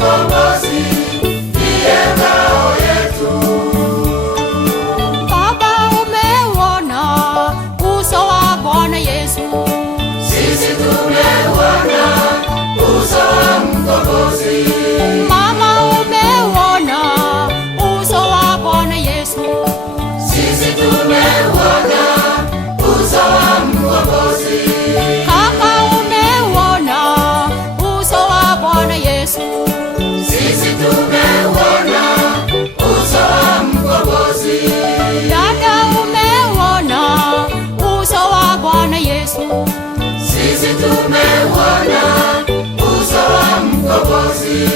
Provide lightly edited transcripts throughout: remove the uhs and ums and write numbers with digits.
mkombozi, ndiye ngao yetu. Baba, umeuona uso wa Bwana Yesu. Sisi tumeuona uso wa mkombozi. Mama, umeuona uso wa Bwana Yesu. Sisi tumeuona uso wa mkombozi. Kaka, umeuona uso wa Bwana Yesu. Sisi tumeuona uso wa mkombozi. Dada, umeuona uso wa Bwana Yesu. Sisi tumeuona uso wa mkombozi.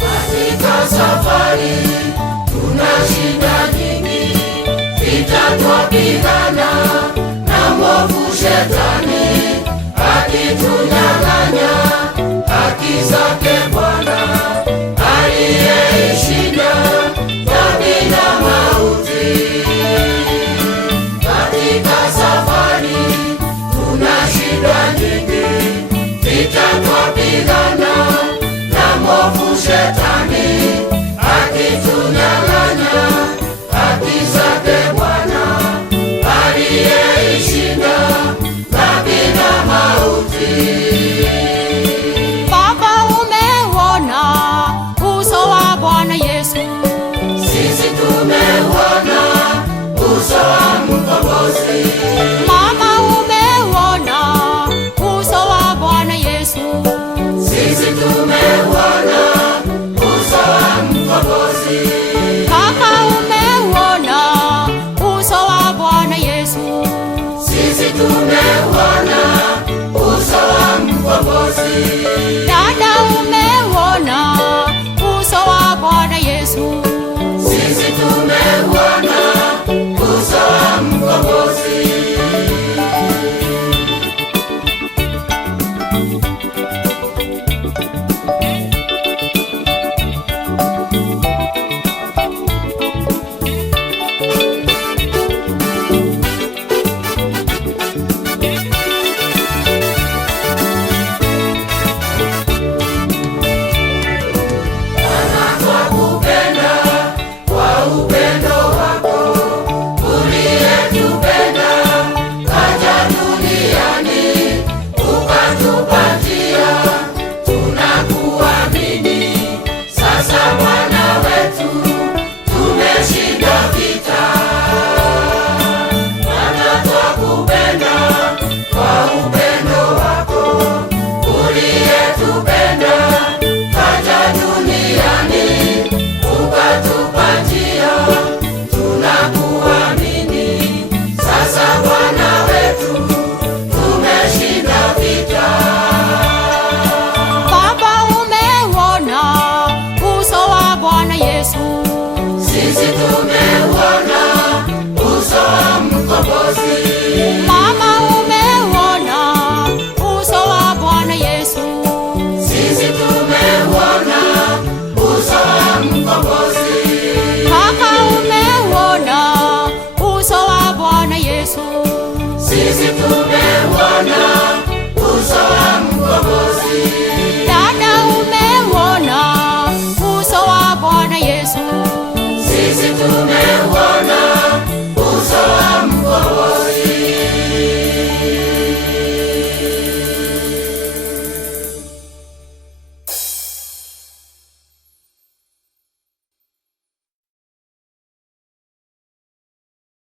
Katika safari tuna shida nyingi, vita twapigana na mwovu Shetani akitunyang'anya haki zake Bwana aliyeishinda dhambi na mauti. Katika safari tuna shida nyingi, vita twapigana na mwovu Shetani akitunyang'anya haki zake Bwana aliyeishinda dhambi na mauti. Baba, umeuona uso wa Bwana Yesu. Sisi tumeuona uso wa mkombozi. Mama, umeuona uso wa Bwana Yesu. Sisi tumeuona uso wa mkombozi. Kaka, umeuona uso wa Bwana Yesu. Sisi tumeuona uso wa mkombozi. Dada, umeuona uso wa Bwana Yesu. Sisi tumeuona uso wa mkombozi. Twakupenda kwa upendo wako uliyetupenda, kaja duniani ukatupa njia, tunakuamini sasa Bwana wetu, tumeshinda vita. Bwana, twakupenda kwa upendo wako uliyetupenda, kaja duniani ukatupa njia, tunakuamini sasa Bwana wetu, tumeshinda vita. Baba, umeuona uso wa Bwana Yesu. Sisi tumeuona uso wa mkombozi. Mama, umeuona uso wa Bwana Yesu. Sisi tumeuona uso wa mkombozi. Kaka, umeuona uso wa Bwana Yesu. Sisi tumeuona